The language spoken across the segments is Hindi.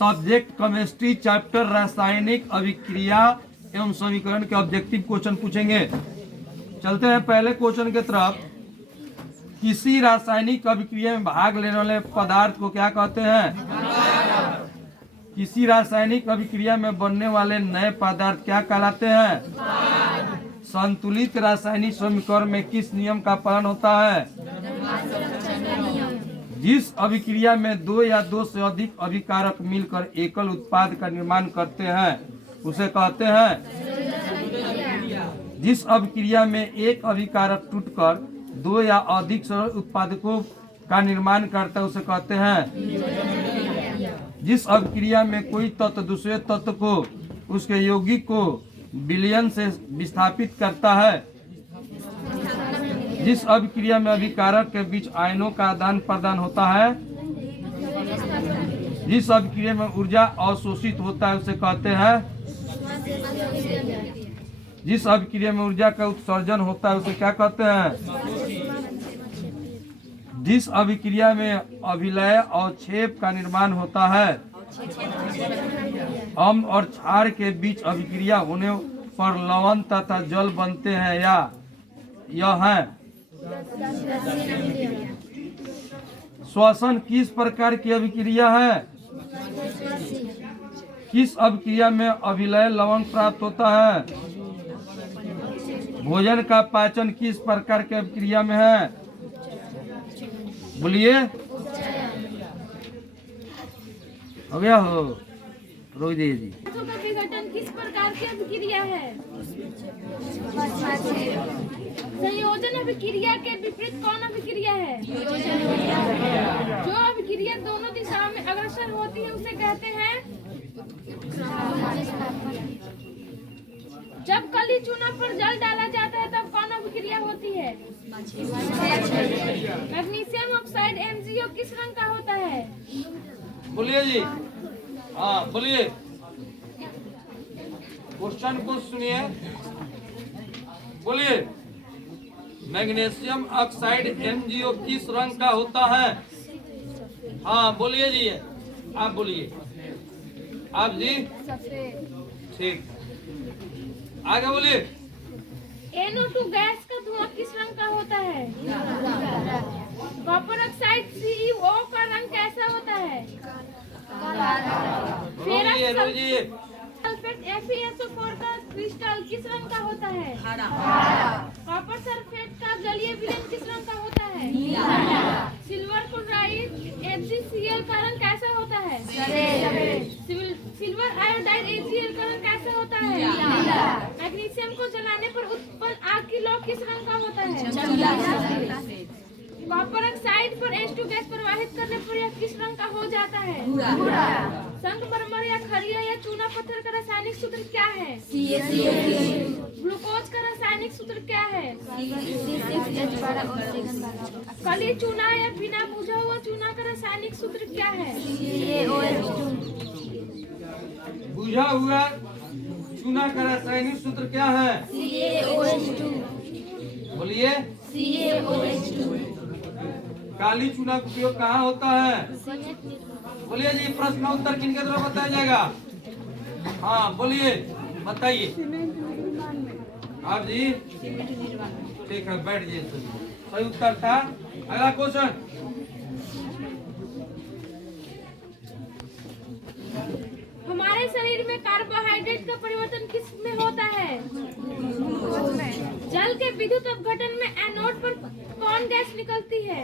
सब्जेक्ट केमिस्ट्री, चैप्टर रासायनिक अभिक्रिया एवं समीकरण के ऑब्जेक्टिव क्वेश्चन पूछेंगे। चलते हैं पहले क्वेश्चन की तरफ। किसी रासायनिक अभिक्रिया में भाग लेने वाले पदार्थ को क्या कहते हैं? किसी रासायनिक अभिक्रिया में बनने वाले नए पदार्थ क्या कहलाते हैं? संतुलित रासायनिक समीकरण में किस नियम का पालन होता है? जिस अभिक्रिया में दो या दो से अधिक अभिकारक मिलकर एकल उत्पाद का निर्माण करते हैं उसे कहते हैं। जिस अभिक्रिया में एक अभिकारक टूटकर दो या अधिक सरल उत्पादकों का निर्माण करता है उसे कहते हैं। जिस अभिक्रिया में कोई तत्व दूसरे तत्व को उसके यौगिक को विलयन से विस्थापित करता है। जिस अभिक्रिया में अभिकारक के बीच आयनों का आदान प्रदान होता है। जिस अभिक्रिया में ऊर्जा अवशोषित होता है उसे कहते हैं। जिस अभिक्रिया में ऊर्जा का उत्सर्जन होता है उसे क्या कहते हैं? जिस अभिक्रिया में अभिलय और छेप का निर्माण होता है। अम्ल और क्षार के बीच अभिक्रिया होने पर लवण तथा जल बनते हैं या यह है। श्वसन किस प्रकार की अभिक्रिया है? किस अभिक्रिया में अभिलय लवण प्राप्त होता है? भोजन का पाचन किस प्रकार की अभिक्रिया में है? बोलिए। हो गया हो रोक दीजिए जी। विघटन किस प्रकार की अभिक्रिया है? संयोजन अभिक्रिया के विपरीत कौन अभिक्रिया है? जो अभिक्रिया दोनों दिशाओं में अग्रसर होती है उसे कहते हैं। जब कली चूना पर जल डाला जाता है तब कौन अभिक्रिया होती है? मैग्नीशियम ऑक्साइड MgO किस रंग का होता है? बोलिए जी। हाँ बोलिए। क्वेश्चन को सुनिए। बोलिए। मैग्नीशियम ऑक्साइड MgO किस रंग का होता है? हाँ बोलिए जी। आप बोलिए। आप जी। ठीक। आगे बोलिए। NO2 गैस का धुआं किस रंग का होता है? कॉपर ऑक्साइड CeO का रंग कैसा होता है? सल्फेट FeSO4 का क्रिस्टल किस रंग का होता है? कॉपर सल्फेट का जलीय विलयन किस रंग का होता है? सिल्वर क्लोराइड HgCl का रंग कैसा होता है? सिल्वर आयोडाइड HCl का रंग कैसा होता है? मैग्नीशियम को जलाने पर उत्पन्न आग की लौ किस रंग का होता है? कॉपर ऑक्साइड पर H2 गैस प्रवाहित करने पर यह किस रंग का हो जाता है? संगमरमर या खरिया या चूना पत्थर का रासायनिक सूत्र क्या है? ग्लूकोज का रासायनिक सूत्र क्या है? कली चूना या बिना बुझा हुआ चूना का रासायनिक सूत्र क्या है? बुझा हुआ चूना का रासायनिक सूत्र क्या है? बोलिए। काली चूना का उपयोग कहाँ होता है? बोलिए जी। प्रश्न उत्तर किनके द्वारा बताया जाएगा? हाँ बोलिए बताइए। आप जी। ठीक है बैठ जाइए। सही उत्तर था। अगला क्वेश्चन। हमारे शरीर में कार्बोहाइड्रेट का परिवर्तन किस में होता है? जल के विद्युत अपघटन में एनोड पर कौन गैस निकलती है?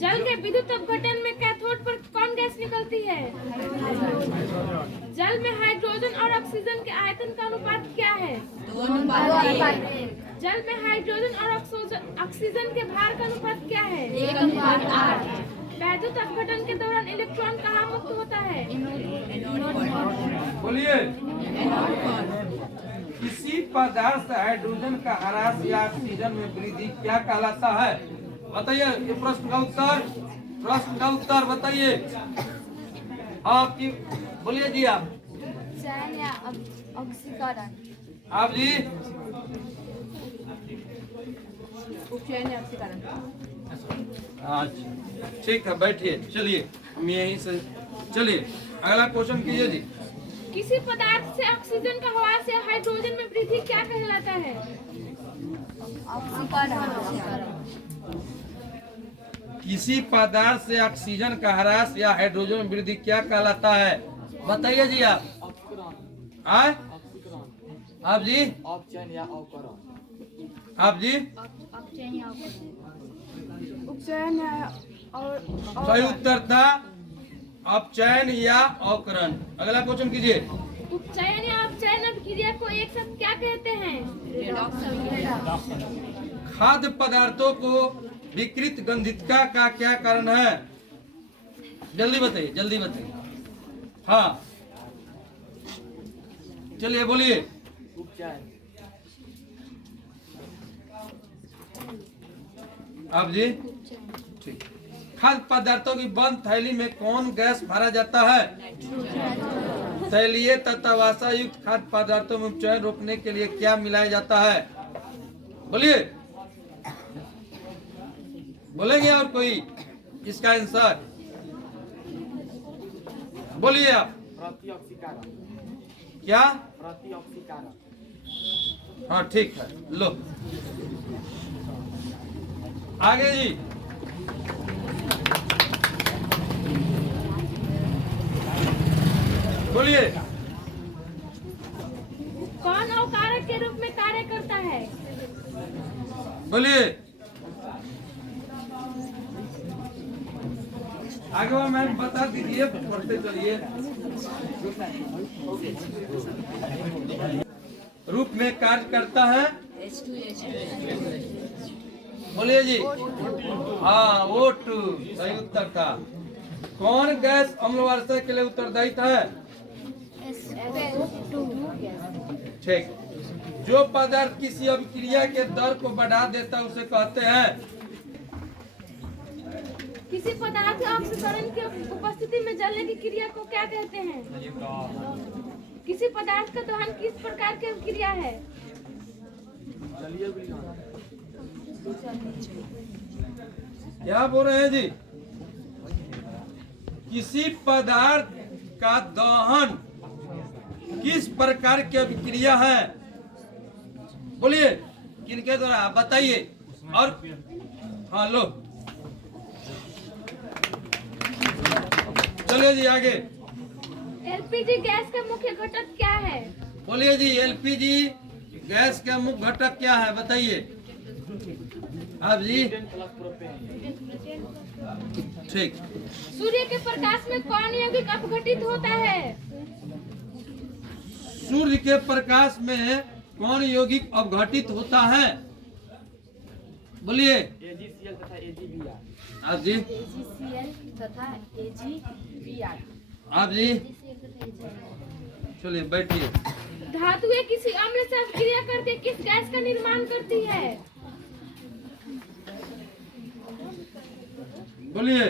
जल के विद्युत अपघटन में कैथोड पर कौन गैस निकलती है? जल में हाइड्रोजन और ऑक्सीजन के आयतन का अनुपात क्या है? जल में हाइड्रोजन और ऑक्सीजन के भार का अनुपात क्या है? 1:8। वैद्युत अपघटन के दौरान इलेक्ट्रॉन कहाँ मुक्त होता है? बोलिए। किसी पदार्थ से हाइड्रोजन का ह्रास या ऑक्सीजन में वृद्धि क्या कहलाता है? बताइए। ये प्रश्न का उत्तर बताइए। आपकी बोलिए जी। आप चयन या ऑक्सीकरण। आप जी। उपचयन या ऑक्सीकरण। अच्छा ठीक है बैठिए। चलिए हम यहीं से चलिए अगला क्वेश्चन कीजिए जी। किसी पदार्थ से ऑक्सीजन का हवा से हाइड्रोजन में वृद्धि क्या कहलाता है? ऑक्सीकरण। किसी पदार्थ से ऑक्सीजन का ह्रास या हाइड्रोजन में वृद्धि क्या कहलाता है? बताइए जी आप। आए आप जी, ऑप्शन या अवकरण। आप जी, उपचयन और सही उत्तर था अपचयन या अवकरण। अगला क्वेश्चन कीजिए। उपचयन या अपचयन अभिक्रिया को एक साथ क्या कहते हैं? खाद्य पदार्थों को विकृत गंधितता का क्या कारण है? जल्दी बताइए, जल्दी बताइए। हाँ चलिए बोलिए। उपचयन। आप जी, ठीक। खाद्य पदार्थों की बंद थैली में कौन गैस भरा जाता है? तैलीय तथा वसा युक्त खाद्य पदार्थों में उपचयन रोकने के लिए क्या मिलाया जाता है? बोलिए, बोलेंगे और कोई इसका आंसर बोलिए आप। प्रतिऑक्सीकरण। क्या? प्रतिऑक्सीकरण। हाँ ठीक है, लो आगे जी। बोलिए। कौन अवकारक के रूप में कार्य करता है? बोलिए। आगे वो मैम बता दीजिए, पढ़ते चलिए। रूप में कार्य करता है। बोलिए जी। हाँ O2 सही उत्तर था। कौन गैस अम्ल वर्षा के लिए उत्तरदायी है? ठीक। जो पदार्थ किसी अभिक्रिया के दर को बढ़ा देता है उसे कहते हैं? किसी पदार्थ के ऑक्सीकरण की उपस्थिति में जलने की क्रिया को क्या कहते हैं? किसी पदार्थ का दहन किस प्रकार की क्रिया है? क्या बोल रहे हैं जी? किसी पदार्थ का दहन किस प्रकार की अभिक्रिया है? बोलिए, किनके द्वारा आप बताइए। और हाँ लो चलिए जी आगे। एलपीजी गैस का मुख्य घटक क्या है? बोलिए जी। एलपीजी गैस का मुख्य घटक क्या है बताइए आप जी। ठीक। सूर्य के प्रकाश में कौन यौगिक अपघटित होता है? सूर्य के प्रकाश में कौन यौगिक अपघटित होता है? बोलिए AgCl तथा AgBr। आप जी। AgCl तथा AgBr। आप जी चलिए बैठिए। धातुएं किसी अम्ल से अभिक्रिया करके किस गैस का निर्माण करती है? बोलिए।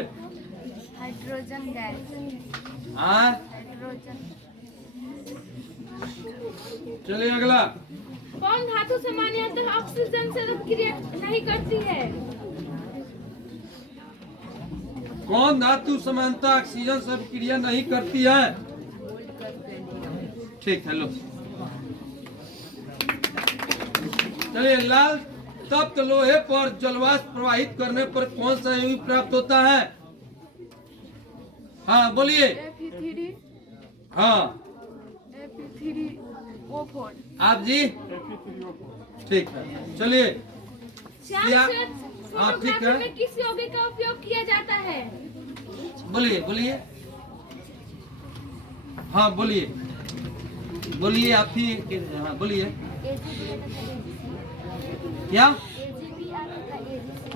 Hydrogen gas. हाँ हाइड्रोजन। चलिए अगला। कौन धातु सामान्यतः ऑक्सीजन से अभिक्रिया नहीं करती है? कौन धातु समानता ऑक्सीजन से क्रिया नहीं करती है? ठीक है लो। चलिए, लाल तप्त लोहे पर जलवाष्प प्रवाहित करने पर कौन सा यौगिक प्राप्त होता है? हाँ बोलिए। Fe3। हाँ Fe3O4। आप जी। ठीक है चलिए। श्याम या- श्वेत हाँ, ठीक फोटोग्राफी है। में किस यौगिक का उपयोग किया जाता है? बोलिए बोलिए। हाँ बोलिए बोलिए आप ही। हाँ बोलिए। क्या? AgBr तथा AgC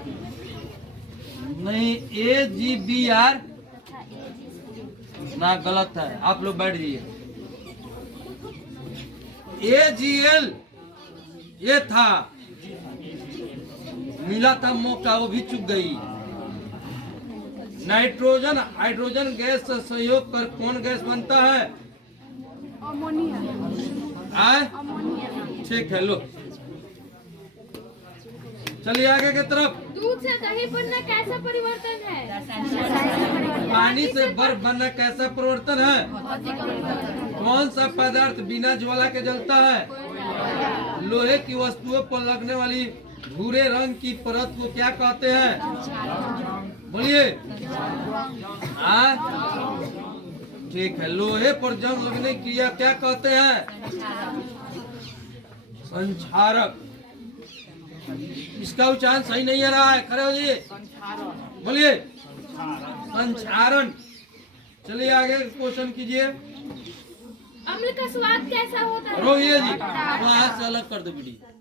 नहीं AgBr तथा AgC। ना, गलत है। आप लोग बैठ जाइए। AgL ये था, मिला था मौका, वो भी चुक गई। नाइट्रोजन हाइड्रोजन गैस से संयोग कर कौन गैस बनता है? अमोनिया। आए अमोनिया। ठीक है लो। चलिए आगे की तरफ। दूध से दही बनना कैसा परिवर्तन है? पानी से बर्फ बनना कैसा परिवर्तन है? कौन सा पदार्थ बिना ज्वाला के जलता है? लोहे की वस्तुओं पर लगने वाली भूरे रंग की परत को क्या कहते हैं? बोलिए। हाँ, ठीक है। लोहे पर जंग लगने की क्रिया क्या कहते हैं? संक्षारक। इसका उच्चारण सही नहीं आ रहा है, खड़े हो जाइए, बोलिए। संक्षारण। चलिए आगे क्वेश्चन कीजिए। अम्ल का स्वाद कैसा होता है? रोहिए जी, वहाँ से अलग कर दो वीडियो।